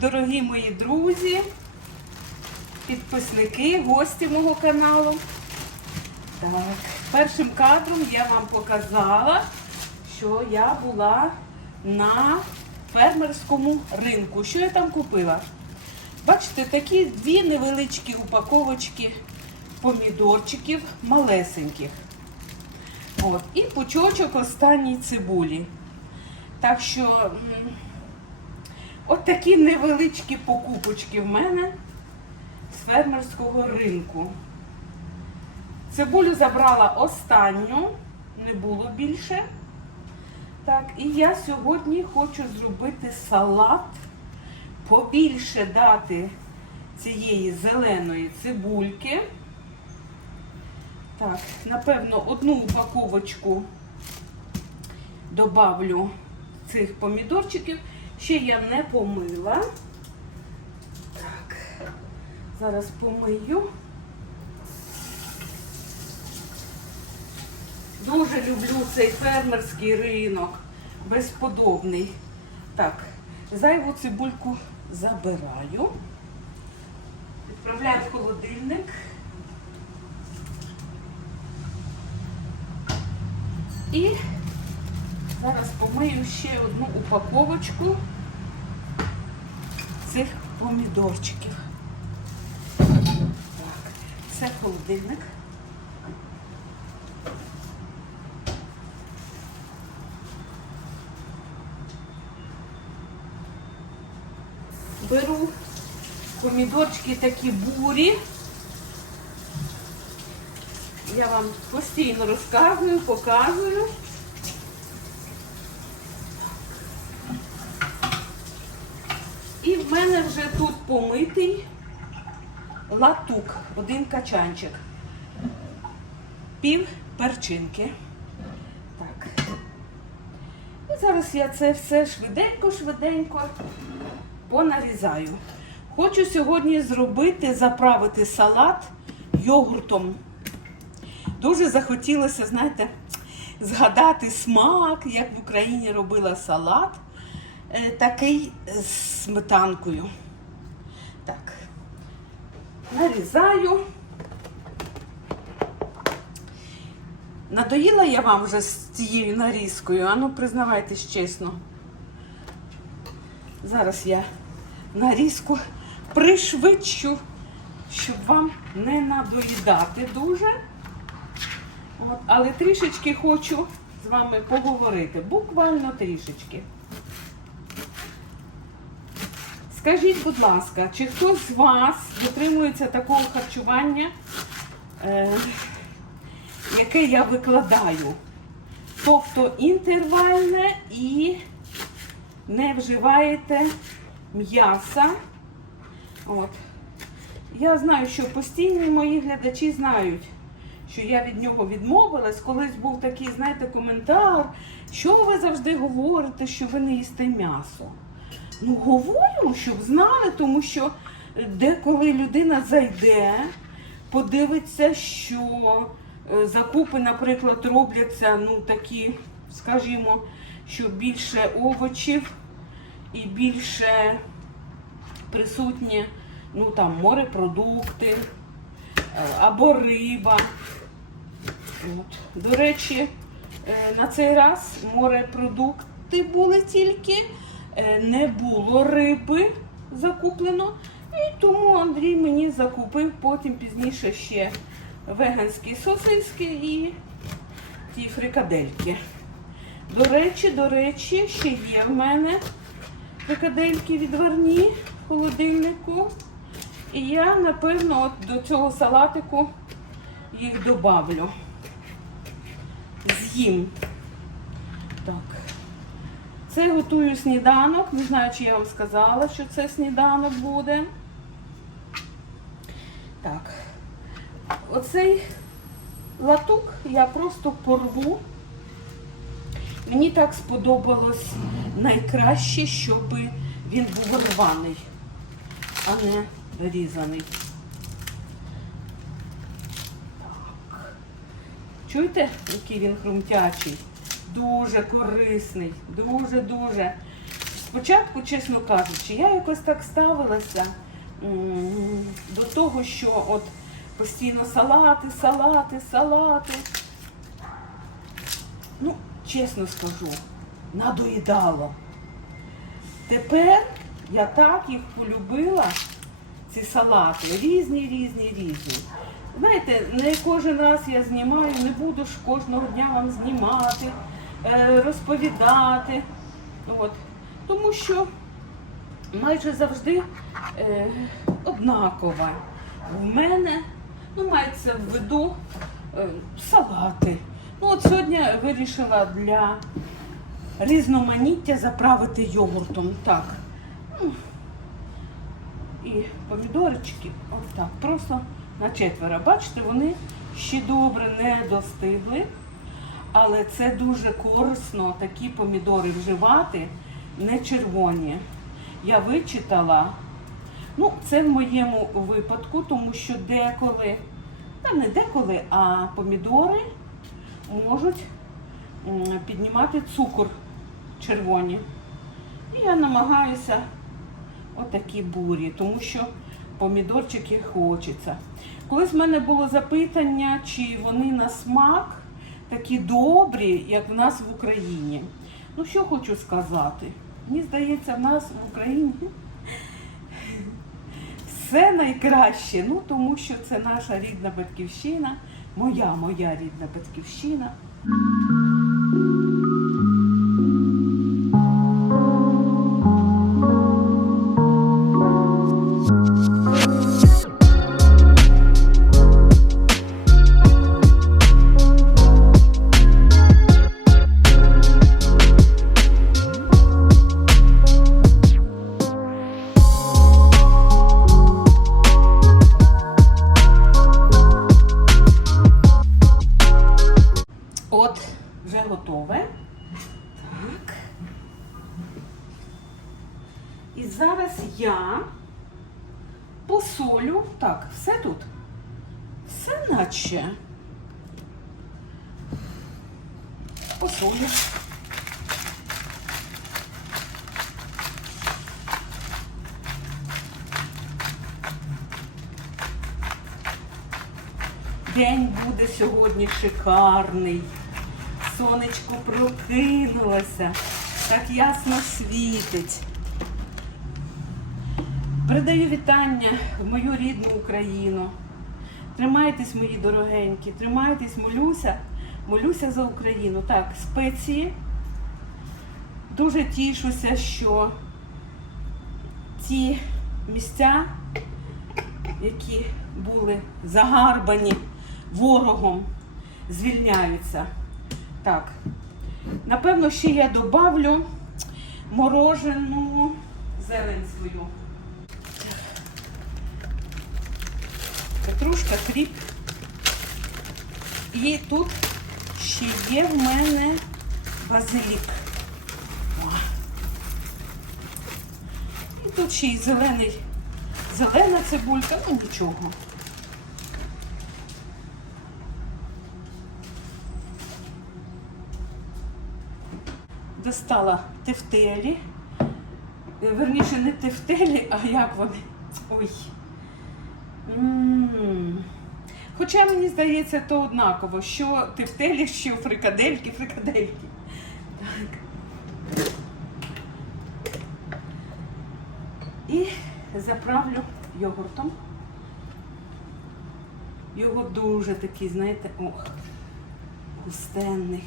дорогі мої друзі, підписники, гості мого каналу. Так, першим кадром я вам показала, що я була на фермерському ринку. Що я там купила? Бачите, такі дві невеличкі упаковочки помідорчиків малесеньких. От, і пучочок останній цибулі. Так що от такі невеличкі покупочки в мене з фермерського ринку. Цибулю забрала останню, не було більше. Так, і я сьогодні хочу зробити салат, побільше дати цієї зеленої цибульки. Так, напевно, одну упаковочку добавлю цих помідорчиків. Ще я не помила. Так, зараз помию. Дуже люблю цей фермерський ринок, безподобний. Так, зайву цибульку забираю, відправляю в холодильник. І зараз помию ще одну упаковочку цих помідорчиків. Так, це холодильник. Беру помідорчики такі бурі. Я вам постійно розказую, показую. І в мене вже тут помитий латук, один качанчик. Пів перчинки. Так. І зараз я це все швиденько-швиденько понарізаю. Хочу сьогодні зробити, заправити салат йогуртом. Дуже захотілося, знаєте, згадати смак, як в Україні робила салат, такий з сметанкою. Так, нарізаю. Надоїла я вам вже з цією нарізкою, ану признавайтесь чесно. Зараз я нарізку пришвидшу, щоб вам не надоїдати дуже. От, але трішечки хочу з вами поговорити. Буквально трішечки. Скажіть, будь ласка, чи хтось з вас дотримується такого харчування, е, яке я викладаю? Тобто інтервальне і не вживаєте м'яса. От. Я знаю, що постійні мої глядачі знають, що я від нього відмовилась. Колись був такий, знаєте, коментар, що ви завжди говорите, що ви не їсте м'ясо. Ну, говорю, щоб знали, тому що деколи людина зайде, подивиться, що е, закупи, наприклад, робляться ну, такі, скажімо, що більше овочів і більше присутні ну, там, морепродукти е, або риба. От. До речі, е, на цей раз морепродукти були тільки, не було риби закуплено. І тому Андрій мені закупив потім пізніше ще веганські сосиски і ті фрикадельки. До речі, до речі, ще є в мене фрикадельки відварні в холодильнику. І я, напевно, от до цього салатику їх добавлю. З'їм. Так. Це готую сніданок. Не знаю, чи я вам сказала, що це сніданок буде. Так. Оцей латук я просто порву. Мені так сподобалось найкраще, щоб він був рваний, а не різаний. Так. Чуєте, який він хрумтячий? Дуже корисний, дуже-дуже. спочатку, чесно кажучи, я якось так ставилася до того, що от постійно салати, салати, салати. Ну, чесно скажу, надоїдало. Тепер я так їх полюбила, ці салати, різні, різні, різні. Знаєте, не кожен раз я знімаю, не буду ж кожного дня вам знімати, розповідати. От. Тому що майже завжди е, однакова. В мене, ну, мається в виду е, салати. Ну, от сьогодні вирішила для різноманіття заправити йогуртом. Так. Ну, І помідорочки, отак, просто на четверо. Бачите, вони ще добре не достигли. Але це дуже корисно такі помідори вживати, не червоні. Я вичитала, ну, це в моєму випадку, тому що деколи, та не деколи, а помідори можуть піднімати цукор червоні. І я намагаюся отакі бурі, тому що помідорчики хочеться. Колись в мене було запитання, чи вони на смак такі добрі, як в нас в Україні. Ну, що хочу сказати? Мені здається, в нас в Україні все найкраще. Ну, тому що це наша рідна батьківщина, моя, моя рідна батьківщина. Наче. Посолю. День буде сьогодні шикарний. Сонечко прокинулося, так ясно світить. Передаю вітання в мою рідну Україну. Тримайтесь, мої дорогенькі, тримайтесь, молюся, молюся за Україну. Так, спеції. Дуже тішуся, що ті місця, які були загарбані ворогом, звільняються. Так, напевно, ще я добавлю морожену зелень свою. Петрушка, кріп. І тут ще є в мене базилік. О. І тут ще й зелений, зелена цибулька, ну нічого. Достала тефтелі. Верніше, не тефтелі, а як вони. Ой. Хоча мені здається, то однаково, що тефтелі, що фрикадельки, фрикадельки. Так. І заправлю йогуртом. Йогурт дуже такий, знаєте, ох, густенний.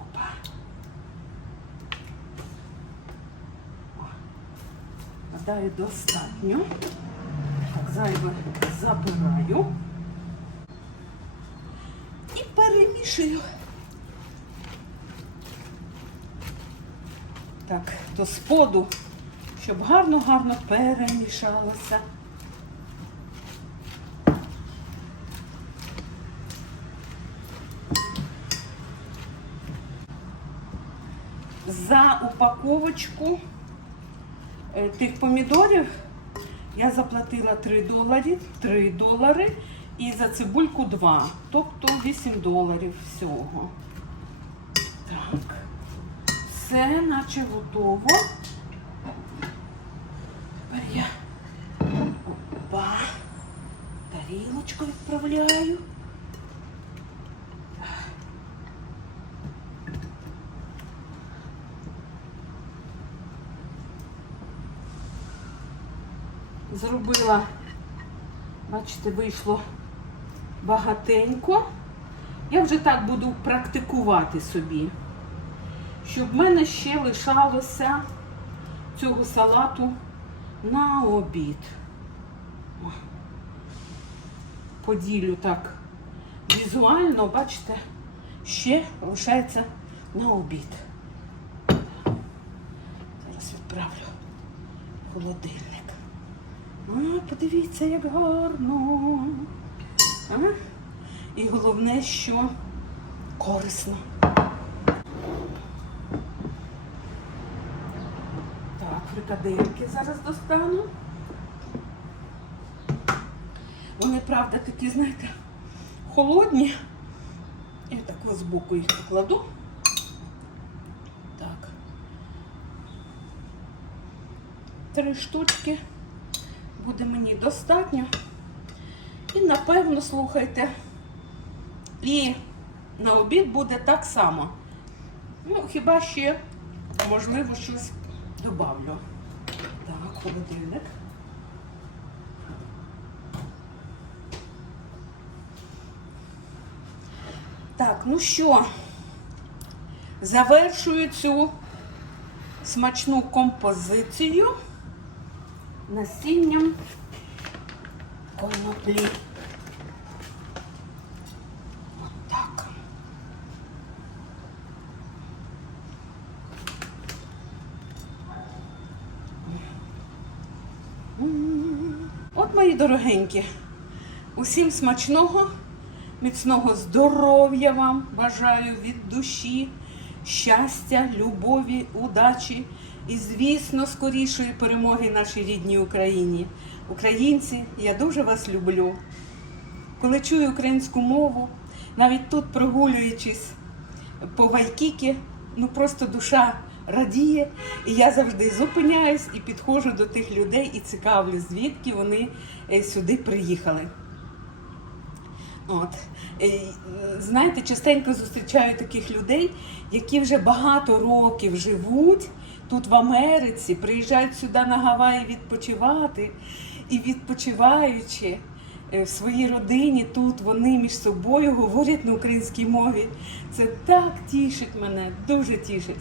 Опа. Гадаю, достатньо. Так, зайве забираю. І перемішую. Так, до споду, щоб гарно-гарно перемішалося. За упаковочку е, тих помідорів я заплатила 3 долари, 3 долари і за цибульку 2, тобто 8 доларів всього. Так, все наче готово. Тепер я опа, тарілочку відправляю. Зробила, бачите, вийшло багатенько. Я вже так буду практикувати собі, щоб в мене ще лишалося цього салату на обід. Поділю так візуально, бачите, ще лишається на обід. Зараз відправлю в холодильник. А, подивіться, як гарно. А? І головне, що корисно. Так, фрикадельки зараз достану. Вони, правда, такі, знаєте, холодні. Я так ось збоку їх покладу. Так. Три штучки буде мені достатньо. І напевно, слухайте, і на обід буде так само. Ну, хіба ще, можливо, щось добавлю. Так, холодильник. Так, ну що, завершую цю смачну композицію насінням коноплі. От От, мої дорогенькі, усім смачного, міцного здоров'я вам бажаю від душі, щастя, любові, удачі і, звісно, скорішої перемоги нашій рідній Україні. Українці, я дуже вас люблю. Коли чую українську мову, навіть тут прогулюючись по Вайкікі, ну просто душа радіє. І я завжди зупиняюсь і підходжу до тих людей і цікавлюсь, звідки вони е, сюди приїхали. От. Е, Знаєте, частенько зустрічаю таких людей, які вже багато років живуть тут в Америці, приїжджають сюди на Гаваї відпочивати. І відпочиваючи е, в своїй родині, тут вони між собою говорять на українській мові. Це так тішить мене, дуже тішить.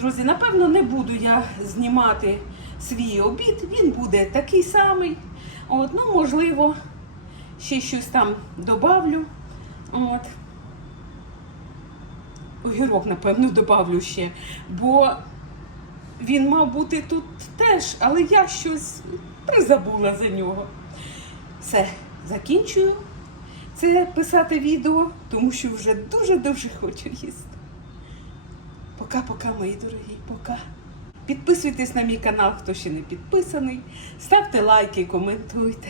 Друзі, напевно, не буду я знімати свій обід, він буде такий самий. От, ну, можливо, ще щось там добавлю. От. Огірок, напевно, добавлю ще. Бо він мав бути тут теж, але я щось призабула за нього. Все, закінчую це писати відео, тому що вже дуже-дуже хочу їсти. Пока-пока, мої дорогі, пока. Підписуйтесь на мій канал, хто ще не підписаний. Ставте лайки, коментуйте.